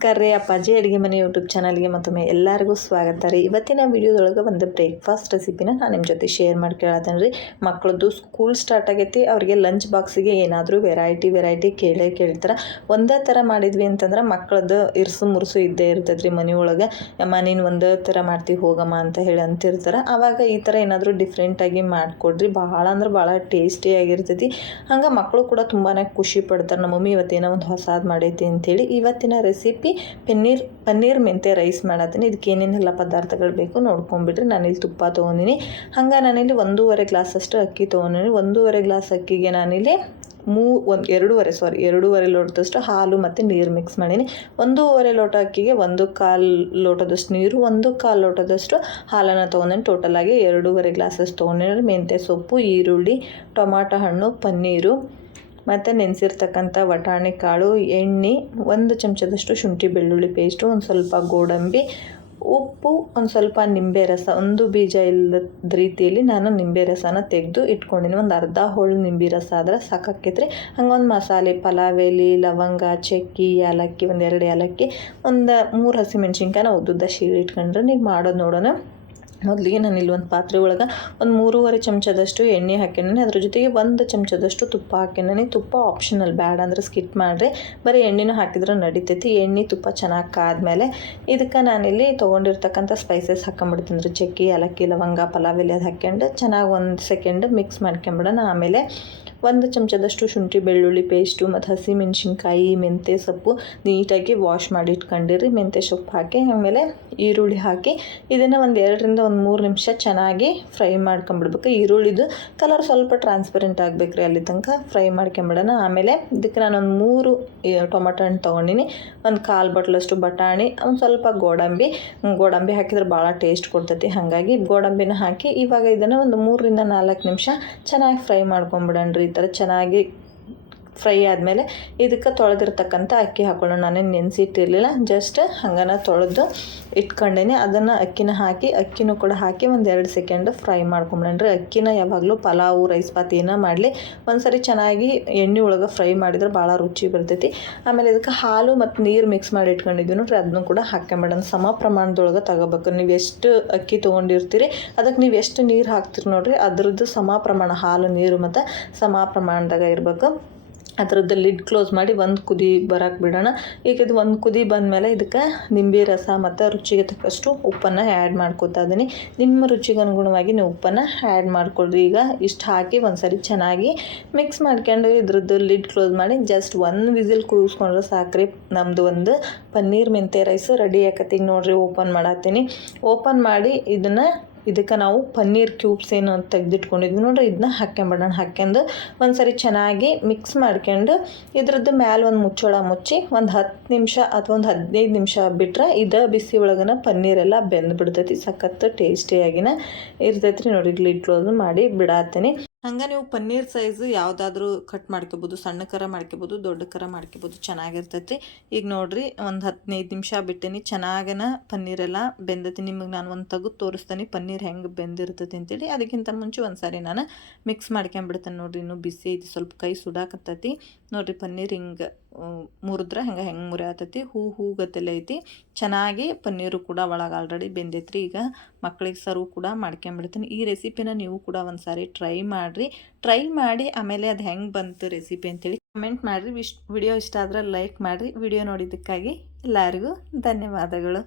ನಮಸ್ಕಾರ ರೀ ಅಪ್ಪಾಜಿ ಅಡುಗೆ ಮನೆ ಯೂಟ್ಯೂಬ್ ಚಾನಲ್ಗೆ ಮತ್ತೊಮ್ಮೆ ಎಲ್ಲರಿಗೂ ಸ್ವಾಗತ ರೀ. ಇವತ್ತಿನ ವಿಡಿಯೋದೊಳಗೆ ಒಂದು ಬ್ರೇಕ್ಫಾಸ್ಟ್ ರೆಸಿಪಿನ ನಾನು ನಿಮ್ಮ ಜೊತೆ ಶೇರ್ ಮಾಡ್ಕೊಳ್ಳೋದೇನೆ ರೀ. ಮಕ್ಕಳದ್ದು ಸ್ಕೂಲ್ ಸ್ಟಾರ್ಟ್ ಆಗೈತಿ, ಅವ್ರಿಗೆ ಲಂಚ್ ಬಾಕ್ಸಿಗೆ ಏನಾದರೂ ವೆರೈಟಿ ಕೇಳ್ತಾರೆ. ಒಂದೇ ಥರ ಮಾಡಿದ್ವಿ ಅಂತಂದ್ರೆ ಮಕ್ಕಳದ್ದು ಇರ್ಸು ಮುರುಸು ಇದ್ದೇ ಇರ್ತದೆ ರೀ ಮನೆಯೊಳಗೆ. ಅಮ್ಮ ನೀನು ಒಂದೇ ಥರ ಮಾಡ್ತೀವಿ ಹೋಗಮ್ಮ ಅಂತ ಹೇಳಿ ಅಂತಿರ್ತಾರೆ. ಆವಾಗ ಈ ಥರ ಏನಾದರೂ ಡಿಫ್ರೆಂಟಾಗಿ ಮಾಡಿಕೊಡ್ರಿ, ಭಾಳ ಅಂದ್ರೆ ಭಾಳ ಟೇಸ್ಟಿಯಾಗಿರ್ತೈತಿ. ಹಂಗೆ ಮಕ್ಕಳು ಕೂಡ ತುಂಬಾ ಖುಷಿ ಪಡ್ತಾರೆ. ನಮ್ಮ ಮಮ್ಮಿ ಇವತ್ತೇನೋ ಒಂದು ಹೊಸಾದು ಮಾಡೈತಿ ಅಂಥೇಳಿ. ಇವತ್ತಿನ ರೆಸಿಪಿ ಪನ್ನೀರ್ ಮೆಂತೆ ರೈಸ್ ಮಾಡತ್ತೀನಿ. ಇದಕ್ಕೆ ಏನೇನೆಲ್ಲ ಪದಾರ್ಥಗಳು ಬೇಕು ನೋಡ್ಕೊಂಡ್ಬಿಡ್ರಿ. ನಾನಿಲ್ಲಿ ತುಪ್ಪ ತೊಗೊಂಡಿನಿ. ಹಂಗೆ ನಾನಿಲ್ಲಿ 1.5 ಗ್ಲಾಸ್ ಅಷ್ಟು ಅಕ್ಕಿ ತೊಗೊಂಡಿನಿ. 1.5 ಗ್ಲಾಸ್ ಅಕ್ಕಿಗೆ ನಾನಿಲ್ಲಿ ಎರಡೂವರೆ ಲೋಟದಷ್ಟು ಹಾಲು ಮತ್ತು ನೀರು ಮಿಕ್ಸ್ ಮಾಡೀನಿ. 1.5 ಲೋಟ ಅಕ್ಕಿಗೆ 1/4 ಲೋಟದಷ್ಟು ನೀರು, 1/4 ಲೋಟದಷ್ಟು ಹಾಲನ್ನು ತೊಗೊಂಡಿನಿ. ಟೋಟಲಾಗಿ 2.5 ಗ್ಲಾಸಷ್ಟು ತೊಗೊಂಡಿನಿ. ಮೆಂತ್ಯ ಸೊಪ್ಪು, ಈರುಳ್ಳಿ, ಟೊಮಾಟೊ ಹಣ್ಣು, ಪನ್ನೀರು ಮತ್ತು ನೆನೆಸಿರ್ತಕ್ಕಂಥ ವಟಾಣಿ ಕಾಳು, ಎಣ್ಣೆ, 1 ಚಮಚದಷ್ಟು ಶುಂಠಿ ಬೆಳ್ಳುಳ್ಳಿ ಪೇಸ್ಟು, ಒಂದು ಸ್ವಲ್ಪ ಗೋಡಂಬಿ, ಉಪ್ಪು, ಒಂದು ಸ್ವಲ್ಪ ನಿಂಬೆ ರಸ. ಒಂದು ಬೀಜ ಇಲ್ಲದ ರೀತಿಯಲ್ಲಿ ನಾನು ನಿಂಬೆ ರಸನ ತೆಗೆದು ಇಟ್ಕೊಂಡಿನಿ. ಒಂದು ಅರ್ಧ ಹೋಳು ನಿಂಬೆ ರಸ ಆದ್ರೆ ಸಾಕಾಕೈತ್ರಿ. ಹಂಗೊಂದು ಮಸಾಲೆ, ಪಲಾವ್ ಎಲೆ, ಲವಂಗ, ಚಕ್ಕಿ, ಏಲಕ್ಕಿ, 2 ಏಲಕ್ಕಿ, ಒಂದು 3 ಹಸಿಮೆಣ್ಸಿನ್ಕಾಯಿನ ಉದ್ದುದ್ದ ಶೀರು ಇಟ್ಕೊಂಡ್ರೆ ನೀವು ಮಾಡೋದು ನೋಡೋಣ. ಮೊದಲಿಗೆ ನಾನು ಇಲ್ಲಿ ಒಂದು ಪಾತ್ರೆ ಒಳಗೆ ಒಂದು 3.5 ಚಮಚದಷ್ಟು ಎಣ್ಣೆ ಹಾಕಿದ್ದೀನಿ. ಅದ್ರ ಜೊತೆಗೆ 1 ಚಮಚದಷ್ಟು ತುಪ್ಪ ಹಾಕಿದ್ದೀನಿ. ತುಪ್ಪ ಆಪ್ಷನಲ್, ಬ್ಯಾಡ ಅಂದ್ರೆ ಸ್ಕಿಪ್ ಮಾಡಿರಿ. ಬರೀ ಎಣ್ಣೆನೂ ಹಾಕಿದ್ರೆ ನಡಿತೈತಿ. ಎಣ್ಣೆ ತುಪ್ಪ ಚೆನ್ನಾಗಿ ಕಾದ್ಮೇಲೆ ಇದಕ್ಕೆ ನಾನಿಲ್ಲಿ ತೊಗೊಂಡಿರ್ತಕ್ಕಂಥ ಸ್ಪೈಸಸ್ ಹಾಕೊಂಡ್ಬಿಡ್ತೀನಿ ರೀ. ಚಕ್ಕಿ, ಏಲಕ್ಕಿ, ಲವಂಗ, ಪಲಾವ್ ಎಲೆ ಅದು ಹಾಕ್ಕೊಂಡು ಚೆನ್ನಾಗಿ 1 ಸೆಕೆಂಡ್ ಮಿಕ್ಸ್ ಮಾಡ್ಕೊಂಬಿಡೋಣ. ಆಮೇಲೆ 1 ಚಮಚದಷ್ಟು ಶುಂಠಿ ಬೆಳ್ಳುಳ್ಳಿ ಪೇಸ್ಟು ಮತ್ತು ಹಸಿಮೆಣ್ಸಿನ್ಕಾಯಿ, ಮೆಂತ್ಯ ಸೊಪ್ಪು ನೀಟಾಗಿ ವಾಶ್ ಮಾಡಿ ಇಟ್ಕೊಂಡಿರಿ. ಮೆಂತ್ಯ ಸೊಪ್ಪು ಹಾಕಿ ಆಮೇಲೆ ಈರುಳ್ಳಿ ಹಾಕಿ ಇದನ್ನು ಒಂದು 2ರಿಂದ 3 ನಿಮಿಷ ಚೆನ್ನಾಗಿ ಫ್ರೈ ಮಾಡ್ಕೊಂಬಿಡ್ಬೇಕು. ಈರುಳ್ಳಿದು ಕಲರ್ ಸ್ವಲ್ಪ ಟ್ರಾನ್ಸ್ಪರೆಂಟ್ ಆಗಬೇಕು ರೀ, ಅಲ್ಲಿ ತನಕ ಫ್ರೈ ಮಾಡ್ಕೊಂಬಿಡೋಣ. ಆಮೇಲೆ ಇದಕ್ಕೆ ನಾನೊಂದು 3 ಟೊಮೆಟೊ ಹಣ್ಣು ತೊಗೊಂಡಿನಿ, ಒಂದು 1/4 ಬಟ್ಲಷ್ಟು ಬಟಾಣಿ, ಒಂದು ಸ್ವಲ್ಪ ಗೋಡಂಬಿ ಹಾಕಿದ್ರೆ ಭಾಳ ಟೇಸ್ಟ್ ಕೊಡ್ತೈತಿ. ಹಾಗಾಗಿ ಗೋಡಂಬಿನ ಹಾಕಿ ಇವಾಗ ಇದನ್ನು ಒಂದು 3ರಿಂದ 4 ನಿಮಿಷ ಚೆನ್ನಾಗಿ ಫ್ರೈ ಮಾಡ್ಕೊಂಬಿಡೋಣ ರೀ. ಈ ಥರ ಚೆನ್ನಾಗಿ ಫ್ರೈ ಆದಮೇಲೆ ಇದಕ್ಕೆ ತೊಳೆದಿರ್ತಕ್ಕಂಥ ಅಕ್ಕಿ ಹಾಕೊಳ್ಳೋಣ. ನಾನೇನು ನೆನೆಸಿಟ್ಟಿರಲಿಲ್ಲ, ಜಸ್ಟ್ ಹಂಗನ ತೊಳೆದು ಇಟ್ಕೊಂಡೇನೆ. ಅದನ್ನು ಅಕ್ಕಿನೂ ಕೂಡ ಹಾಕಿ ಒಂದು 2 ಸೆಕೆಂಡ್ ಫ್ರೈ ಮಾಡ್ಕೊಂಬಿಡೋಣ. ಅಕ್ಕಿನ ಯಾವಾಗಲೂ ಪಲಾವು, ರೈಸ್ ಬಾತ್ ಏನೋ ಮಾಡಲಿ ಒಂದು ಸರಿ ಚೆನ್ನಾಗಿ ಎಣ್ಣೆ ಒಳಗೆ ಫ್ರೈ ಮಾಡಿದ್ರೆ ಭಾಳ ರುಚಿ ಬರ್ತೈತಿ. ಆಮೇಲೆ ಇದಕ್ಕೆ ಹಾಲು ಮತ್ತು ನೀರು ಮಿಕ್ಸ್ ಮಾಡಿ ಇಟ್ಕೊಂಡಿದ್ವಿ ನೋಡ್ರಿ, ಅದನ್ನು ಕೂಡ ಹಾಕ್ಕೊಂಬಿಡೋಣ. ಸಮ ಪ್ರಮಾಣದೊಳಗೆ ತಗೋಬೇಕು. ನೀವು ಎಷ್ಟು ಅಕ್ಕಿ ತೊಗೊಂಡಿರ್ತೀರಿ ಅದಕ್ಕೆ ನೀವು ಎಷ್ಟು ನೀರು ಹಾಕ್ತೀರಿ ನೋಡಿರಿ, ಅದರದ್ದು ಸಮ ಪ್ರಮಾಣ ಹಾಲು ನೀರು ಮತ್ತು ಸಮ ಪ್ರಮಾಣದಾಗ ಇರಬೇಕು. ಅದರದ್ದು ಲಿಡ್ ಕ್ಲೋಸ್ ಮಾಡಿ 1 ಕುದಿ ಬರೋಕ್ಕೆ ಬಿಡೋಣ. ಈಗ ಇದು 1 ಕುದಿ ಬಂದಮೇಲೆ ಇದಕ್ಕೆ ನಿಂಬೆ ರಸ ಮತ್ತು ರುಚಿಗೆ ತಕ್ಕಷ್ಟು ಉಪ್ಪನ್ನು ಆ್ಯಡ್ ಮಾಡ್ಕೊತಾ ಇದ್ದೀನಿ. ನಿಮ್ಮ ರುಚಿಗೆ ಅನುಗುಣವಾಗಿ ನೀವು ಉಪ್ಪನ್ನು ಆ್ಯಡ್ ಮಾಡ್ಕೊಳ್ರಿ. ಈಗ ಇಷ್ಟು ಹಾಕಿ ಒಂದು ಸರಿ ಚೆನ್ನಾಗಿ ಮಿಕ್ಸ್ ಮಾಡ್ಕೊಂಡು ಇದ್ರದ್ದು ಲಿಡ್ ಕ್ಲೋಸ್ ಮಾಡಿ ಜಸ್ಟ್ 1 ವಿಸಿಲ್ ಕೂರಿಸ್ಕೊಂಡ್ರೆ ಸಾಕ್ರಿ. ನಮ್ಮದು ಒಂದು ಪನ್ನೀರ್ ಮೆಂತೆ ರೈಸ್ ರೆಡಿ ಆಕತ್ತಿ. ನೋಡಿರಿ, ಓಪನ್ ಮಾಡತ್ತೀನಿ. ಓಪನ್ ಮಾಡಿ ಇದಕ್ಕೆ ನಾವು ಪನ್ನೀರ್ ಕ್ಯೂಬ್ಸ್ ಏನು ತೆಗೆದಿಟ್ಕೊಂಡಿದ್ವಿ ನೋಡ್ರಿ, ಇದನ್ನ ಹಾಕ್ಕೊಂಬಿಡೋಣ. ಹಾಕ್ಕೊಂಡು ಒಂದು ಸರಿ ಚೆನ್ನಾಗಿ ಮಿಕ್ಸ್ ಮಾಡ್ಕೊಂಡು ಇದ್ರದ್ದು ಮ್ಯಾಲೆ ಒಂದು ಮುಚ್ಚಳ ಮುಚ್ಚಿ ಒಂದು 10 ನಿಮಿಷ ಅಥವಾ ಒಂದು 15 ನಿಮಿಷ ಬಿಟ್ಟರೆ ಇದು ಬಿಸಿ ಒಳಗನ ಪನ್ನೀರೆಲ್ಲ ಬೆಂದು ಬಿಡ್ತೈತಿ. ಸಖತ್ತು ಟೇಸ್ಟಿಯಾಗಿನ ಇರ್ತೈತಿ ರೀ. ನೋಡಿ, ಲಿಡ್ ಕ್ಲೋಸ್ ಮಾಡಿ ಬಿಡಾತೀನಿ. ಹಂಗೆ ನೀವು ಪನ್ನೀರ್ ಸೈಜು ಯಾವುದಾದ್ರೂ ಕಟ್ ಮಾಡ್ಕೊಬೋದು, ಸಣ್ಣ ಕರ ಮಾಡ್ಕೊಬೋದು, ದೊಡ್ಡ ಕರ ಮಾಡ್ಕೊಬೋದು, ಚೆನ್ನಾಗಿರ್ತೈತಿ. ಈಗ ನೋಡಿರಿ, ಒಂದು 15 ನಿಮಿಷ ಬಿಟ್ಟೇನಿ. ಚೆನ್ನಾಗನ ಪನ್ನೀರೆಲ್ಲ ಬೆಂದೈತಿ. ನಿಮಗೆ ನಾನು ಒಂದು ತೆಗೆದು ತೋರಿಸ್ತೀನಿ ಪನ್ನೀರ್ ಹೆಂಗೆ ಬೆಂದಿರ್ತೈತಿ ಅಂತೇಳಿ. ಅದಕ್ಕಿಂತ ಮುಂಚೆ ಒಂದು ಸಾರಿ ನಾನು ಮಿಕ್ಸ್ ಮಾಡ್ಕೊಂಬಿಡ್ತೇನೆ. ನೋಡಿರಿ, ಇನ್ನೂ ಬಿಸಿ ಐತಿ, ಸ್ವಲ್ಪ ಕೈ ಸುಡಾಕತ್ತೈತಿ. ನೋಡಿರಿ, ಪನ್ನೀರ್ ಹಿಂಗೆ ಮುರಿದ್ರೆ ಹೆಂಗೆ ಮುರಿಯತೈತಿ, ಹೂಗತ್ತೆಲ್ಲ ಐತಿ. ಚೆನ್ನಾಗಿ ಪನ್ನೀರು ಕೂಡ ಒಳಗೆ ಆಲ್ರೆಡಿ ಬೆಂದೈತ್ರಿ. ಈಗ ಮಕ್ಕಳಿಗೆ ಸರ್ವ್ ಕೂಡ ಮಾಡ್ಕೊಂಬಿಡ್ತೀನಿ. ಈ ರೆಸಿಪಿನ ನೀವು ಕೂಡ ಒಂದು ಸಾರಿ ಟ್ರೈ ಮಾಡಿ ಆಮೇಲೆ ಅದು ಹೆಂಗೆ ಬಂತು ರೆಸಿಪಿ ಅಂತೇಳಿ ಕಮೆಂಟ್ ಮಾಡಿರಿ. ವಿಡಿಯೋ ಇಷ್ಟ ಆದರೆ ಲೈಕ್ ಮಾಡಿರಿ. ವಿಡಿಯೋ ನೋಡಿದ್ದಕ್ಕಾಗಿ ಎಲ್ಲರಿಗೂ ಧನ್ಯವಾದಗಳು.